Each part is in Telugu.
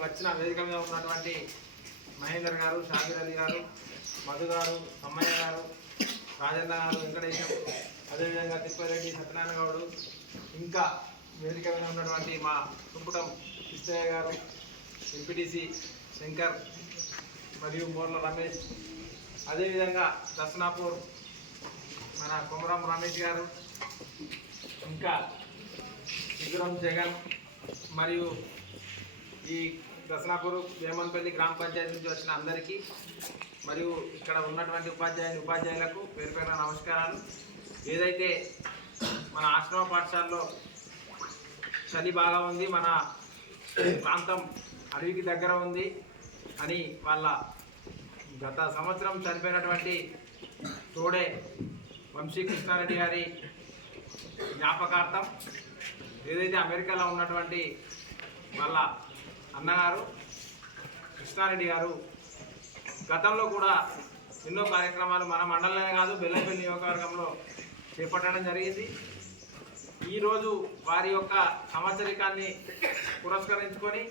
ఇక్కడికి వచ్చిన వేదిక మీద ఉన్నటువంటి మహేందర్ గారు, షాకిర్ అలీ గారు, మధు గారు, అమ్మయ్య గారు, రాజన్న గారు, వెంకటేశం, అదేవిధంగా తిప్పారెడ్డి, సత్యనారాయణ గౌడు, ఇంకా వేదిక మీద ఉన్నటువంటి మా కుంపుటం కృష్ణయ్య గారు, ఎంపీటీసీ శంకర్ మరియు మోర్ల రమేష్, అదేవిధంగా దర్శనాపూర్ మన కొమరం రమేష్ గారు, ఇంకా విగ్రహం జగన్ మరియు ఈ దర్శనాపూర్ వేమన్పల్లి గ్రామ పంచాయతీ నుంచి వచ్చిన అందరికీ మరియు ఇక్కడ ఉన్నటువంటి ఉపాధ్యాయులకు పేరు పేరున నమస్కారాలు. ఏదైతే మన ఆశ్రమ పాఠశాలలో చలి బాగా ఉంది, మన ప్రాంతం అడవికి దగ్గర ఉంది అని వాళ్ళ గత సంవత్సరం చనిపోయినటువంటి తోడే వంశీ కృష్ణారెడ్డి గారి జ్ఞాపకార్థం ఏదైతే అమెరికాలో ఉన్నటువంటి వాళ్ళ అన్నగారు కృష్ణారెడ్డి గారు గతంలో కూడా ఎన్నో కార్యక్రమాలు మన మండలమే కాదు బెల్లంపల్లి నియోజకవర్గంలో చేపట్టడం జరిగింది. ఈరోజు వారి యొక్క సంవత్సరికాన్ని పురస్కరించుకొని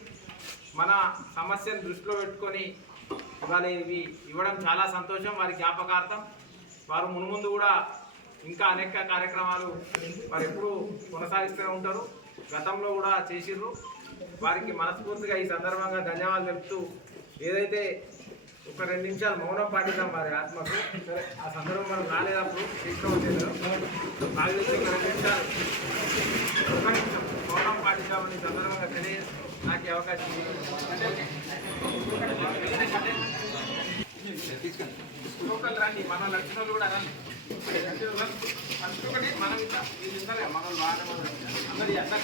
మన సమస్యను దృష్టిలో పెట్టుకొని ఇవాళ ఇవి ఇవ్వడం చాలా సంతోషం. వారి జ్ఞాపకార్థం వారు మున్ముందు కూడా ఇంకా అనేక కార్యక్రమాలు వారు ఎప్పుడూ కొనసాగిస్తూనే ఉంటారు, గతంలో కూడా చేసిర్రు. వారికి మనస్ఫూర్తిగా ఈ సందర్భంగా ధన్యవాదాలు చెప్తూ ఏదైతే ఒక 2 నిమిషాలు మౌనం పాటిద్దాం వారి ఆత్మకు. సరే, ఆ సందర్భం మనం రాలేదప్పుడు శీఘ్రం వచ్చేది నాకు తెలిసి ఒక 2 నిమిషాలు ఒక నిమిషం మౌనం పాటిద్దామని సందర్భంగా తెలియ నాకు అవకాశం లోకల్ రండి, మన లక్షణాలు కూడా రండి ఒకటి మనం ఇట్లా ఇది ఇస్తారు కదా మనం బాగా అందరి అందరూ